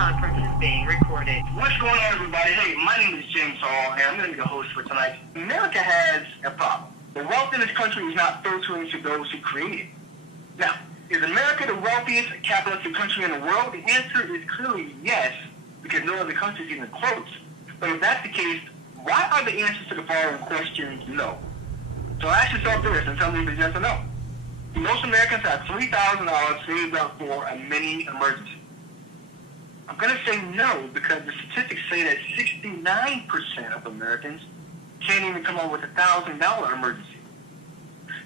conference is being recorded. What's going on, everybody? Hey, my name is James Hall, and I'm going to be the host for tonight. America has a problem. The wealth in this country is not filtering to those who create it. Now, is America the wealthiest capitalistic country in the world? The answer is clearly yes, because no other country is even close. But if that's the case, why are the answers to the following questions no? So ask yourself this and tell me if it's yes or no. Do most Americans have $3,000 saved up for a mini emergency? I'm going to say no, because the statistics say that 69% of Americans can't even come up with a $1,000 emergency.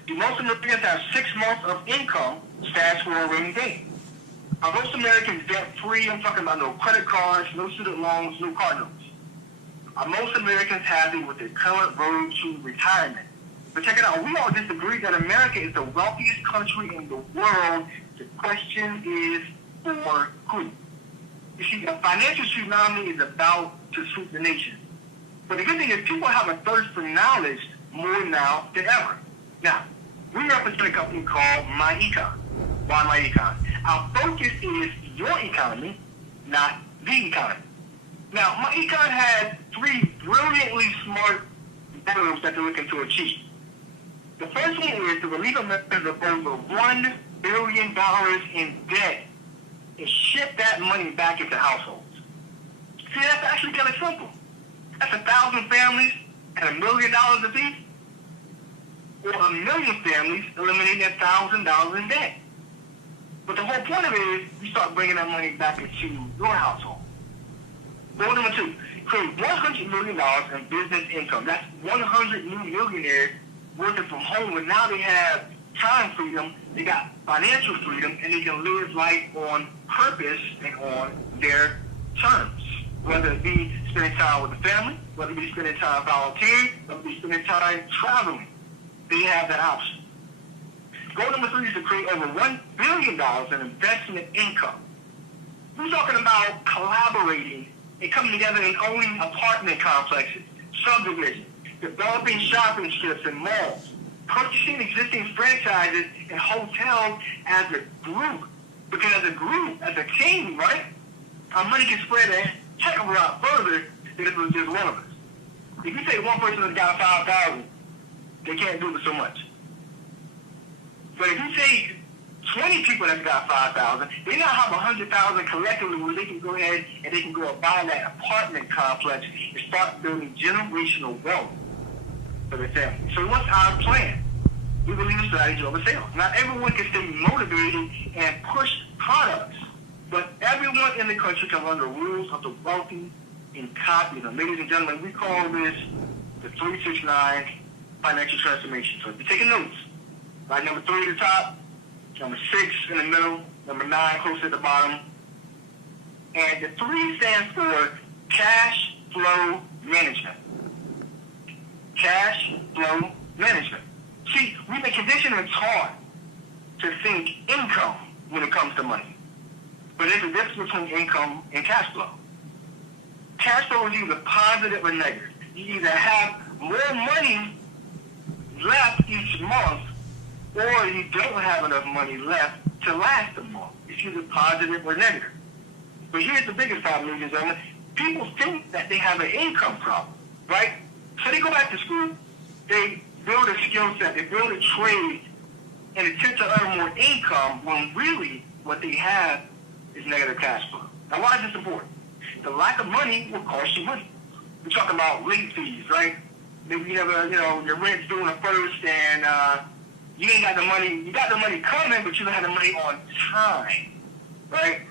Do most Americans have 6 months of income stashed for a rainy day? Are most Americans debt-free? I'm talking about no credit cards, no student loans, no car notes. Are most Americans happy with their current road to retirement? But check it out. We all disagree that America is the wealthiest country in the world. The question is for who? You see, a financial tsunami is about to sweep the nation. But the good thing is people have a thirst for knowledge more now than ever. Now, we represent a company called MyEcon. Why MyEcon? Our focus is your economy, not the economy. Now, MyEcon has 3 brilliantly smart goals that they're looking to achieve. The first one is to relieve Americans of over $1 billion in debt and ship that money back into households. See, that's actually kind of simple. That's 1,000 families at $1 million apiece, or 1 million families eliminating $1,000 in debt. But the whole point of it is you start bringing that money back into your household. Goal number 2, create $100 million in business income. That's 100 new millionaires working from home, and now they have time freedom, they got financial freedom, and they can live life on purpose and on their terms. Whether it be spending time with the family, whether it be spending time volunteering, whether it be spending time traveling, they have that option. Goal number 3 is to create over $1 billion in investment income. We're talking about collaborating and coming together and owning apartment complexes, subdivisions, developing shopping strips and malls, purchasing existing franchises and hotels as a group. Because as a group, as a team, right, our money can spread a heck of a lot further than if it was just one of us. If you say one person has got 5,000, they can't do it so much. But if you say 20 people that's got 5,000, they now have 100,000 collectively where they can go ahead and they can go and buy that apartment complex and start building generational wealth for their family. So what's our plan? We believe in strategy over sales. Not everyone can stay motivated and push products, but everyone in the country can learn the rules of the wealthy and copy them. Ladies and gentlemen, we call this the 369 financial transformation. So if you're taking notes, right, number 3 at the top, number 6 in the middle, number 9 close at the bottom. And the 3 stands for cash flow management. Cash flow management. See, we've been conditioned and taught to think income when it comes to money. But there's a difference between income and cash flow. Cash flow is either positive or negative. You either have more money left each month, or you don't have enough money left to last a month. It's either positive or negative. But here's the biggest problem, ladies and gentlemen. People think that they have an income problem, right? So they go back to school, they build a skill set, they build a trade, and attempt to earn more income when really what they have is negative cash flow. Now, why is this important? The lack of money will cost you money. We're talking about late fees, right? Maybe you have your rent's due on the 1st, and you ain't got the money. You got the money coming, but you don't have the money on time, right?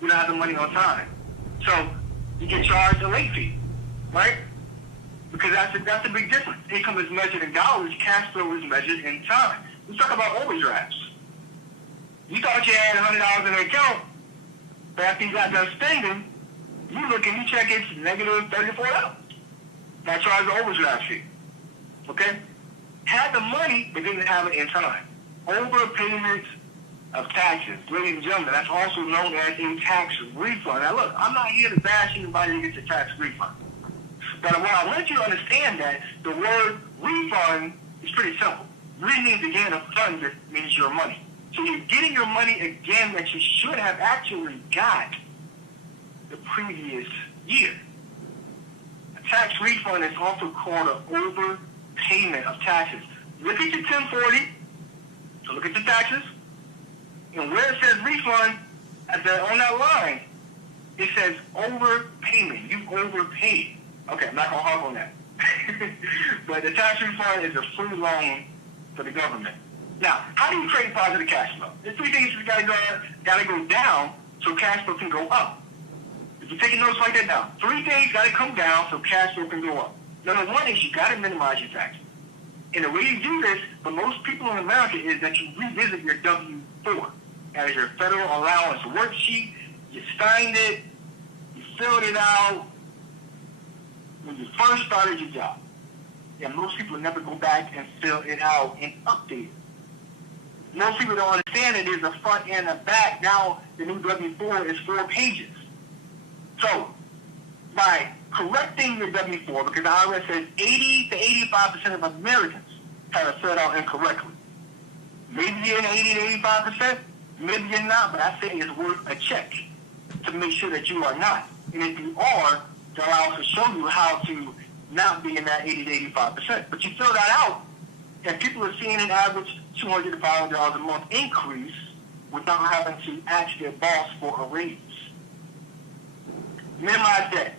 You don't have the money on time. So you get charged a late fee, right? Because that's a big difference. Income is measured in dollars. Cash flow is measured in time. Let's talk about overdrafts. You thought you had $100 in the account, but after you got done spending, you look and you check it's negative $34. That charges the overdraft fee. Okay? Had the money, but didn't have it in time. Overpayments of taxes. Ladies and gentlemen, that's also known as a tax refund. Now look, I'm not here to bash anybody who gets a tax refund. But what I want you to understand that the word refund is pretty simple. Really means again a fund that means your money. So you're getting your money again that you should have actually got the previous year. A tax refund is also called an overpayment of taxes. Look at your 1040, so look at your taxes, and where it says refund, on that line, it says overpayment. You overpaid. Okay, I'm not going to harp on that. But the tax refund is a free loan for the government. Now, how do you create positive cash flow? There's three things you got to go down so cash flow can go up. If you're taking notes, write that down. Three things got to come down so cash flow can go up. Number one is you got to minimize your taxes. And the way you do this for most people in America is that you revisit your W-4 as your federal allowance worksheet. You signed it, you filled it out when you first started your job. And most people never go back and fill it out and update it. Most people don't understand it is a front and a back. Now the new W-4 is 4 pages. So by correcting your W-4, because the IRS says 80 to 85% of Americans have it filled out incorrectly. Maybe you're in 80 to 85%, maybe you're not, but I say it's worth a check to make sure that you are not. And if you are, to allow us to show you how to not be in that 80 to 85%. But you fill that out, and people are seeing an average $200 to $500 a month increase without having to ask their boss for a raise. Minimize debt.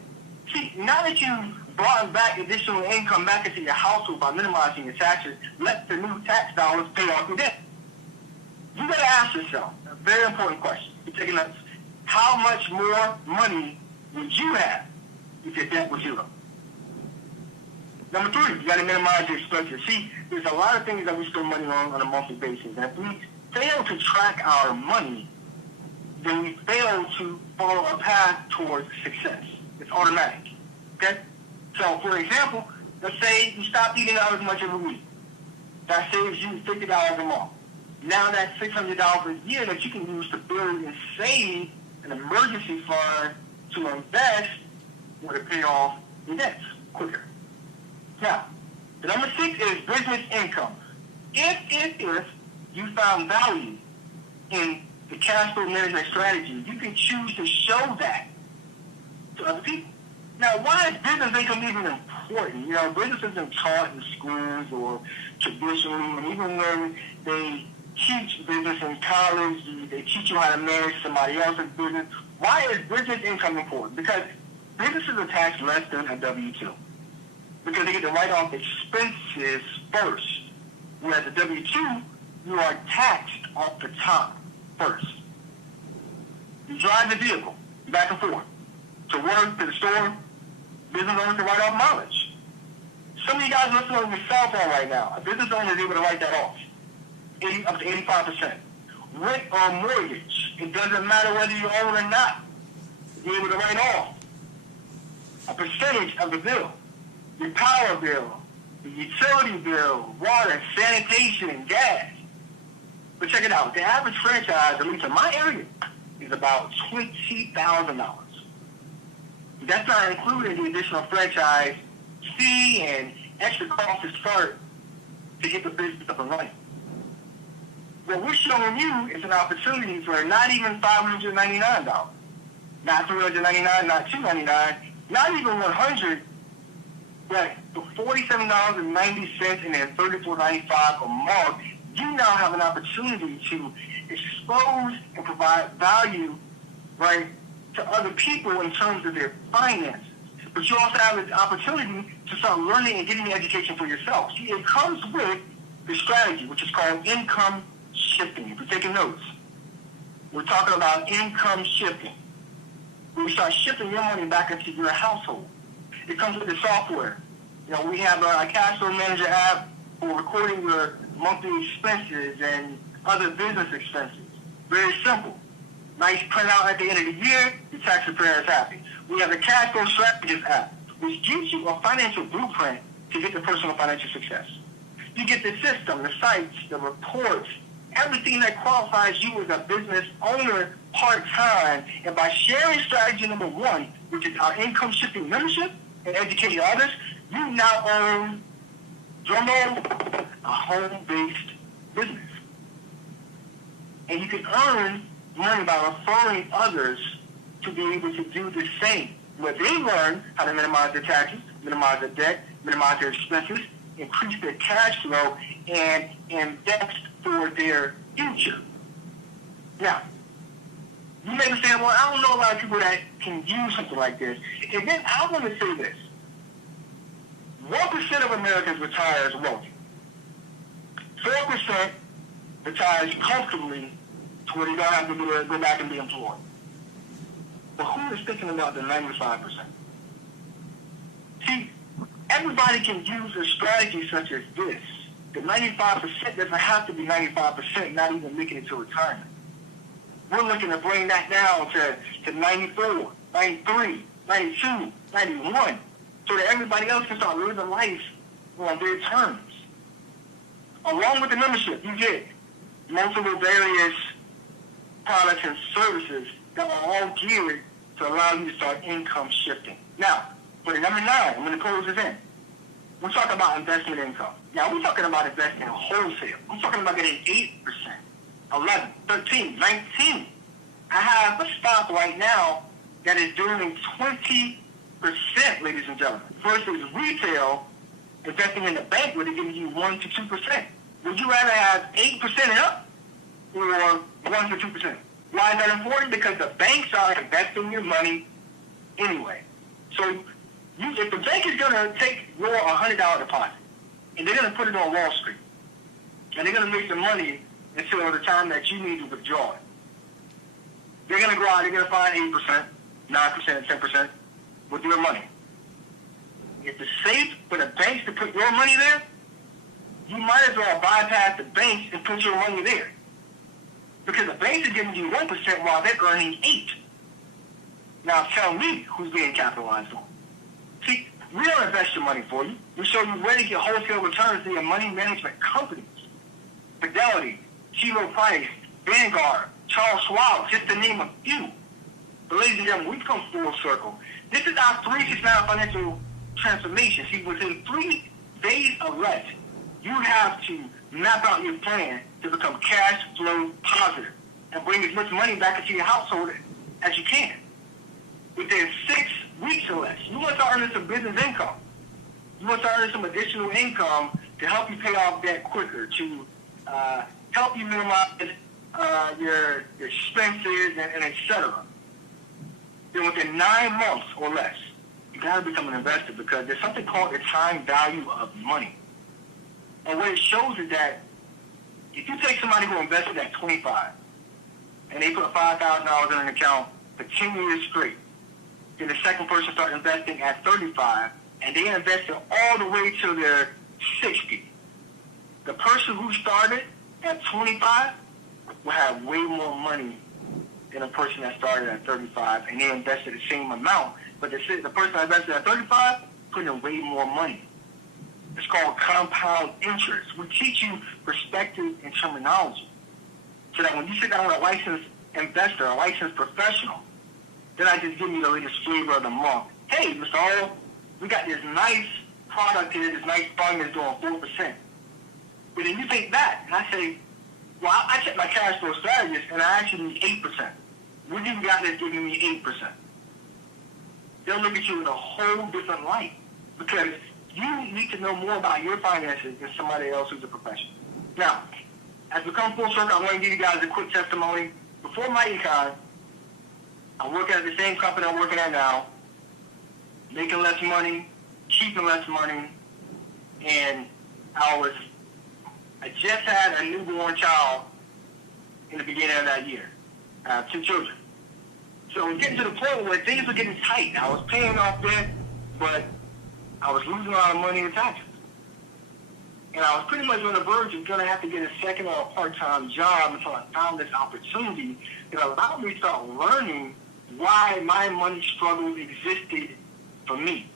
See, now that you've brought back additional income back into your household by minimizing your taxes, let the new tax dollars pay off your debt. You got to ask yourself a very important question. You're taking notes. How much more money would you have if your debt was zero? Number three, you got to minimize your expenses. See, there's a lot of things that we spend money on a monthly basis. And if we fail to track our money, then we fail to follow a path towards success. It's automatic. Okay? So, for example, let's say you stop eating out as much every week. That saves you $50 a month. Now that's $600 a year that you can use to build and save an emergency fund to invest or to pay off your debts quicker. Now, the number 6 is business income. If you found value in the cash flow management strategy, you can choose to show that to other people. Now, why is business income even important? You know, business isn't taught in schools or traditionally, and even when they teach business in college, they teach you how to manage somebody else's business. Why is business income important? Because businesses are taxed less than a W-2. Because they get to write off expenses first. Whereas a W-2, you are taxed off the top first. You drive the vehicle back and forth to work, to the store. Business owners can write off mileage. Some of you guys listening on your cell phone right now, a business owner is able to write that off. Up to 85%. Rent or mortgage, it doesn't matter whether you own or not. You're able to write off a percentage of the bill. Your power bill, the utility bill, water, sanitation, gas. But check it out. The average franchise, at least in my area, is about $20,000. That's not including the additional franchise fee and extra cost to start to get the business up and running. What we're showing you is an opportunity for not even $599, not $399, not $299, not even $100, but for $47.90 and then $34.95 a month, you now have an opportunity to expose and provide value, right, to other people in terms of their finances. But you also have an opportunity to start learning and getting the education for yourself. See, it comes with the strategy, which is called income shifting. If you're taking notes, we're talking about income shifting. When we start shifting your money back into your household, it comes with the software. You know, we have a cash flow manager app for recording your monthly expenses and other business expenses. Very simple. Nice printout at the end of the year, your tax preparer is happy. We have the cash flow strategist app, which gives you a financial blueprint to get to personal financial success. You get the system, the sites, the reports, everything that qualifies you as a business owner part-time. And by sharing strategy number 1, which is our income shifting membership and educating others, you now own, drumroll, a home-based business. And you can earn money by referring others to be able to do the same, where they learn how to minimize their taxes, minimize their debt, minimize their expenses, increase their cash flow, and invest for their future. Now, you may be saying, well, I don't know a lot of people that can use something like this. And then I want to say this. 1% of Americans retire as wealthy. 4% retires comfortably to where they don't have to go back and be employed. But who is thinking about the 95%? See, everybody can use a strategy such as this. The 95% doesn't have to be 95%, not even making it to retirement. We're looking to bring that down to 94, 93, 92, 91, so that everybody else can start living life on their terms. Along with the membership, you get multiple various products and services that are all geared to allow you to start income shifting. Now, for the number 9, I'm going to close this in. We're talking about investment income. Now, we're talking about investing in wholesale. I'm talking about getting 8%, 11, 13, 19. I have a stock right now that is doing 20%, ladies and gentlemen, versus retail investing in the bank where they're giving you 1 to 2%. Would you rather have 8% and up or 1 to 2%? Why is that important? Because the banks are investing your money anyway. So if the bank is going to take your $100 deposit and they're going to put it on Wall Street and they're going to make the money until the time that you need to withdraw it, they're going to go out, they're going to find 8%, 9%, 10% with your money. If it's safe for the banks to put your money there, you might as well bypass the banks and put your money there. Because the banks are giving you 1% while they're earning 8%. Now tell me who's being capitalized on. See, we don't invest your money for you. We show you where to get wholesale returns to your money management companies. Fidelity, T. Rowe Price, Vanguard, Charles Schwab, just to name a few. But ladies and gentlemen, we've come full circle. This is our 369 financial transformation. See, within 3 days or less, you have to map out your plan to become cash flow positive and bring as much money back into your household as you can. Within 6 weeks or less, you want to earn some business income. You want to earn some additional income to help you pay off debt quicker, to help you minimize your expenses and et cetera. Then within 9 months or less, you got to become an investor because there's something called the time value of money. And what it shows is that if you take somebody who invested at 25 and they put $5,000 in an account for 10 years straight, then the second person starts investing at 35 and they invested all the way till they're 60. The person who started at 25 will have way more money than a person that started at 35 and they invested the same amount. But the person that invested at 35 put in way more money. It's called compound interest. We teach you perspective and terminology so that when you sit down with a licensed investor, a licensed professional, then I just give you the latest flavor of the month. Hey, Mr. Hall, we got this nice product here, this nice fund that's doing 4%. But then you take that, and I say, well, I check my cash flow strategist, and I actually need 8%. What do you got that's giving me 8%? They'll look at you in a whole different light because you need to know more about your finances than somebody else who's a professional. Now, as we come full circle, I want to give you guys a quick testimony. Before MyEcon, I'm working at the same company I'm working at now, making less money, keeping less money, and I just had a newborn child in the beginning of that year. I have 2 children. So it was getting to the point where things were getting tight. I was paying off debt, but I was losing a lot of money in taxes. And I was pretty much on the verge of going to have to get a second or a part-time job until I found this opportunity that allowed me to start learning why my money struggles existed for me.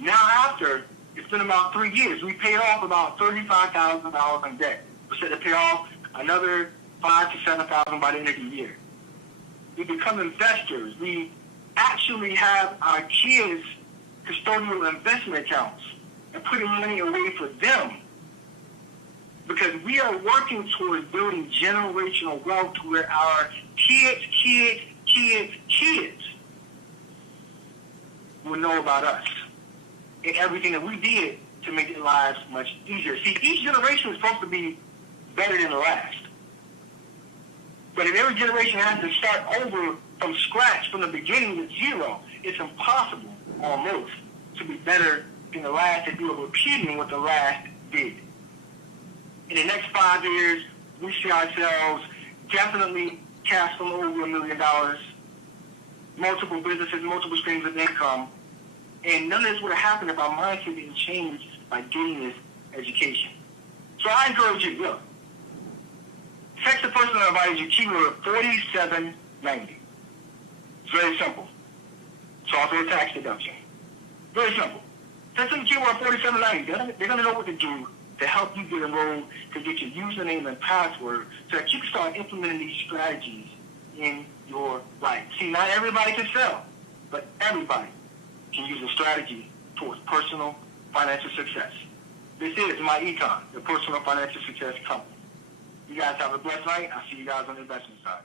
Now after, it's been about 3 years. We paid off about $35,000 in debt. We said to pay off another $5,000 to $7,000 by the end of the year. We become investors. We actually have our kids' custodial investment accounts and putting money away for them because we are working towards building generational wealth to where our kids will know about us and everything that we did to make their lives much easier. See, each generation is supposed to be better than the last. But if every generation has to start over from scratch, from the beginning with zero, it's impossible, almost, to be better than the last and do a repeating what the last did. In the next 5 years, we see ourselves definitely cash flow over $1 million, multiple businesses, multiple streams of income, and none of this would have happened if our mindset didn't change by getting this education. So I encourage you, look, text the person that invited you, keyword 4790. It's very simple. It's also a tax deduction. Very simple. Text them the keyword 4790. They're going to know what to do to help you get enrolled, to get your username and password, so that you can start implementing these strategies in your life. See, not everybody can sell, but everybody can use a strategy towards personal financial success. This is MyEcon, the personal financial success company. You guys have a blessed night. I'll see you guys on the investment side.